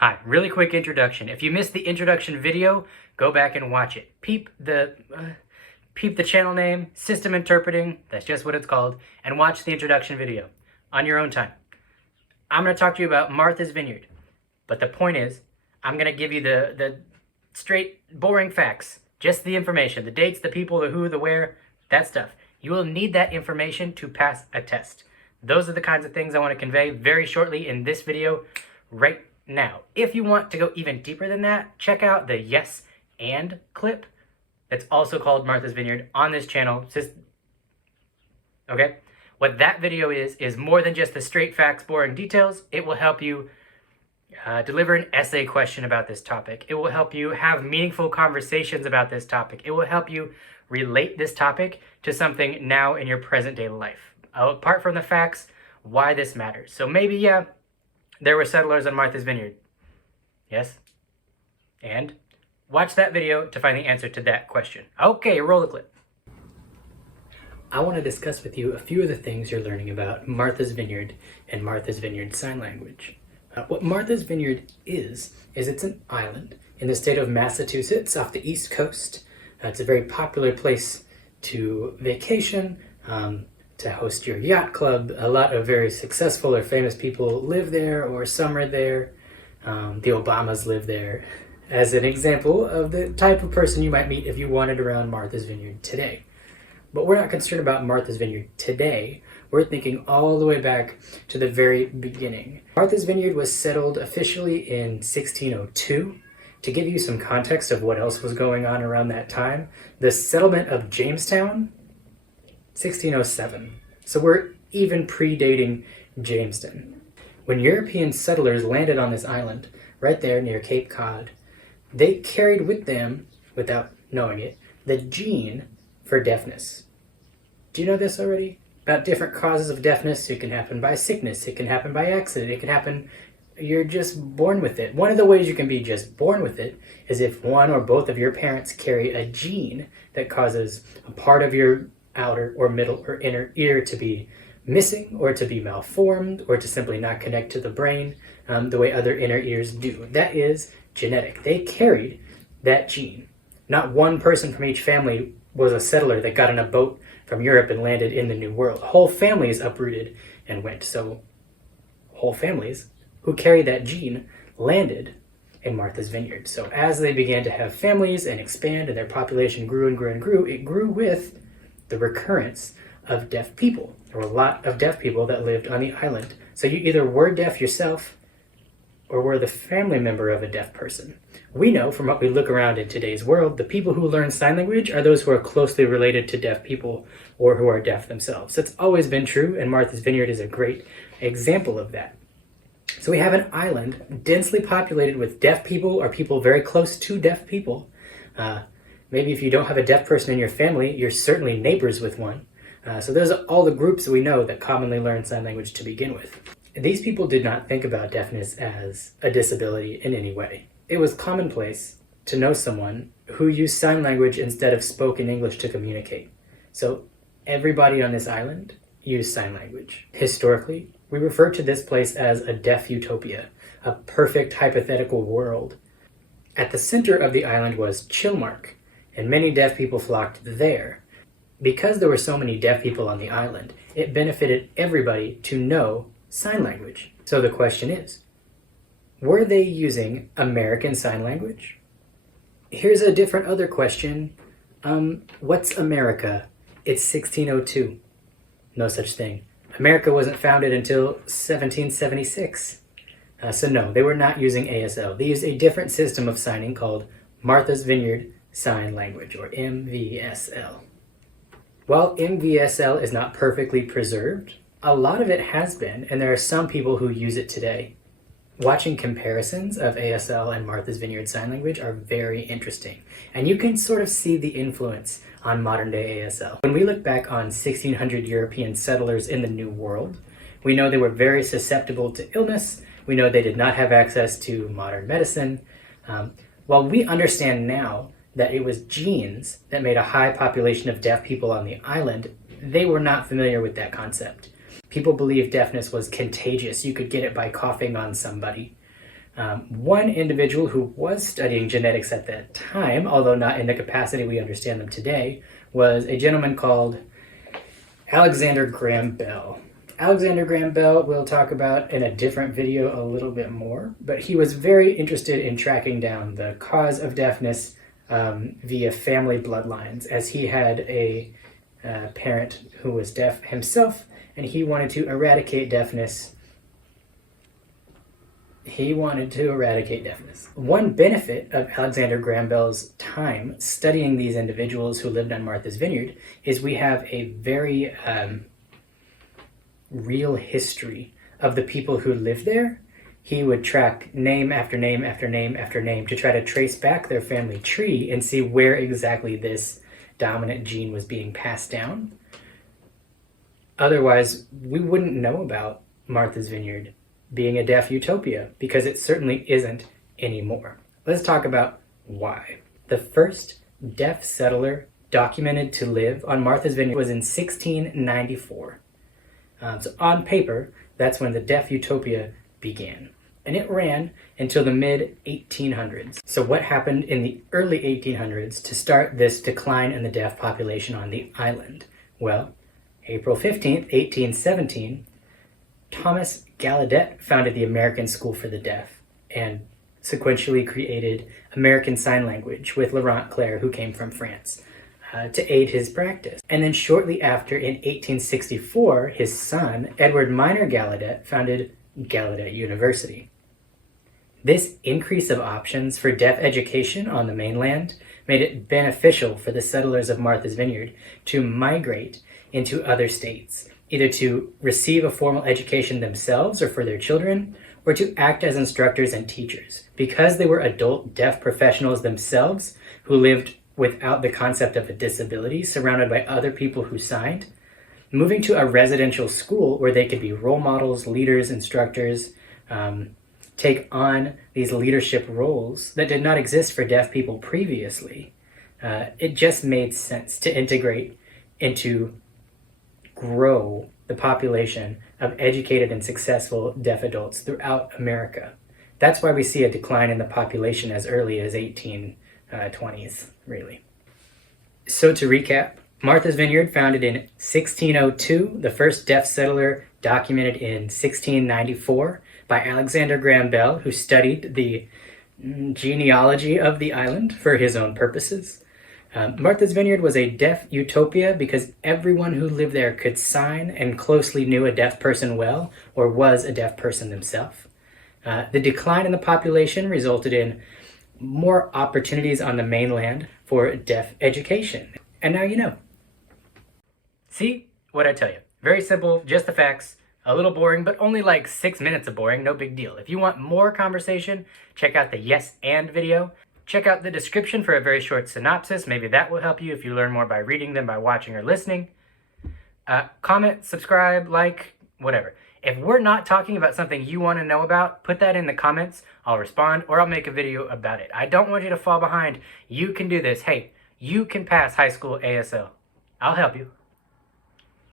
Hi, really quick introduction. If you missed the introduction video, go back and watch it. Peep the channel name, System Interpreting, that's just what it's called, and watch the introduction video on your own time. I'm going to talk to you about Martha's Vineyard, but the point is, I'm going to give you the straight, boring facts, just the information, the dates, the people, the who, the where, that stuff. You will need that information to pass a test. Those are the kinds of things I want to convey very shortly in this video right now. If you want to go even deeper than that, check out the yes and clip that's also called Martha's Vineyard on this channel. Okay? What that video is more than just the straight facts, boring details. It will help you deliver an essay question about this topic. It will help you have meaningful conversations about this topic. It will help you relate this topic to something now in your present day life. Apart from the facts, why this matters. So maybe, yeah, there were settlers on Martha's Vineyard. Yes? And watch that video to find the answer to that question. Okay, roll the clip. I want to discuss with you a few of the things you're learning about Martha's Vineyard and Martha's Vineyard Sign Language. What Martha's Vineyard is it's an island in the state of Massachusetts off the East Coast. It's a very popular place to vacation, to host your yacht club. A lot of very successful or famous people live there or summer there. The Obamas live there, as an example of the type of person you might meet if you wandered around Martha's Vineyard today. But we're not concerned about Martha's Vineyard today. We're thinking all the way back to the very beginning. Martha's Vineyard was settled officially in 1602. To give you some context of what else was going on around that time, the settlement of Jamestown, 1607. So we're even predating Jamestown. When European settlers landed on this island, right there near Cape Cod, they carried with them, without knowing it, the gene for deafness. Do you know this already? About different causes of deafness. It can happen by sickness, it can happen by accident, it can happen, you're just born with it. One of the ways you can be just born with it is if one or both of your parents carry a gene that causes a part of your outer or middle or inner ear to be missing or to be malformed or to simply not connect to the brain the way other inner ears do. That is genetic. They carried that gene. Not one person from each family was a settler that got on a boat from Europe and landed in the New World. Whole families uprooted and went. So whole families who carried that gene landed in Martha's Vineyard. So as they began to have families and expand and their population grew and grew and grew, it grew with the recurrence of deaf people. There were a lot of deaf people that lived on the island. So you either were deaf yourself or were the family member of a deaf person. We know from what we look around in today's world, the people who learn sign language are those who are closely related to deaf people or who are deaf themselves. That's always been true, and Martha's Vineyard is a great example of that. So we have an island densely populated with deaf people or people very close to deaf people. Maybe if you don't have a deaf person in your family, you're certainly neighbors with one. So those are all the groups that we know that commonly learn sign language to begin with. These people did not think about deafness as a disability in any way. It was commonplace to know someone who used sign language instead of spoken English to communicate. So everybody on this island used sign language. Historically, we refer to this place as a deaf utopia, a perfect hypothetical world. At the center of the island was Chilmark, and many deaf people flocked there. Because there were so many deaf people on the island, it benefited everybody to know sign language. So the question is, were they using American Sign Language? Here's a different other question. What's America? It's 1602. No such thing. America wasn't founded until 1776. So no, they were not using ASL. They used a different system of signing called Martha's Vineyard Sign Language, or MVSL. While MVSL is not perfectly preserved, a lot of it has been, and there are some people who use it today. Watching comparisons of ASL and Martha's Vineyard Sign Language are very interesting, and you can sort of see the influence on modern-day ASL. When we look back on 1600 European settlers in the New World, we know they were very susceptible to illness. We know they did not have access to modern medicine. While we understand now that it was genes that made a high population of deaf people on the island, they were not familiar with that concept. People believed deafness was contagious. You could get it by coughing on somebody. One individual who was studying genetics at that time, although not in the capacity we understand them today, was a gentleman called Alexander Graham Bell. Alexander Graham Bell we'll talk about in a different video a little bit more, but he was very interested in tracking down the cause of deafness via family bloodlines, as he had a parent who was deaf himself, and he wanted to eradicate deafness. One benefit of Alexander Graham Bell's time studying these individuals who lived on Martha's Vineyard is we have a very real history of the people who lived there. He would track name after name after name after name to try to trace back their family tree and see where exactly this dominant gene was being passed down. Otherwise, we wouldn't know about Martha's Vineyard being a deaf utopia, because it certainly isn't anymore. Let's talk about why. The first deaf settler documented to live on Martha's Vineyard was in 1694. So on paper, that's when the deaf utopia began. And it ran until the mid-1800s. So what happened in the early 1800s to start this decline in the deaf population on the island? Well, April 15th, 1817, Thomas Gallaudet founded the American School for the Deaf and sequentially created American Sign Language with Laurent Clerc, who came from France, to aid his practice. And then shortly after, in 1864, his son, Edward Minor Gallaudet, founded Gallaudet University. This increase of options for deaf education on the mainland made it beneficial for the settlers of Martha's Vineyard to migrate into other states, either to receive a formal education themselves or for their children, or to act as instructors and teachers. Because they were adult deaf professionals themselves who lived without the concept of a disability, surrounded by other people who signed, moving to a residential school where they could be role models, leaders, instructors, take on these leadership roles that did not exist for deaf people previously. It just made sense to integrate into grow the population of educated and successful deaf adults throughout America. That's why we see a decline in the population as early as 1820s, really. So to recap, Martha's Vineyard, founded in 1602, the first deaf settler documented in 1694 by Alexander Graham Bell, who studied the genealogy of the island for his own purposes. Martha's Vineyard was a deaf utopia because everyone who lived there could sign and closely knew a deaf person well, or was a deaf person themselves. The decline in the population resulted in more opportunities on the mainland for deaf education. And now you know. See what I tell you. Very simple, just the facts. A little boring, but only like 6 minutes of boring, no big deal. If you want more conversation, check out the Yes and video. Check out the description for a very short synopsis. Maybe that will help you if you learn more by reading than by watching or listening. Comment, subscribe, like, whatever. If we're not talking about something you want to know about, put that in the comments. I'll respond, or I'll make a video about it. I don't want you to fall behind. You can do this. Hey, you can pass high school ASL. I'll help you.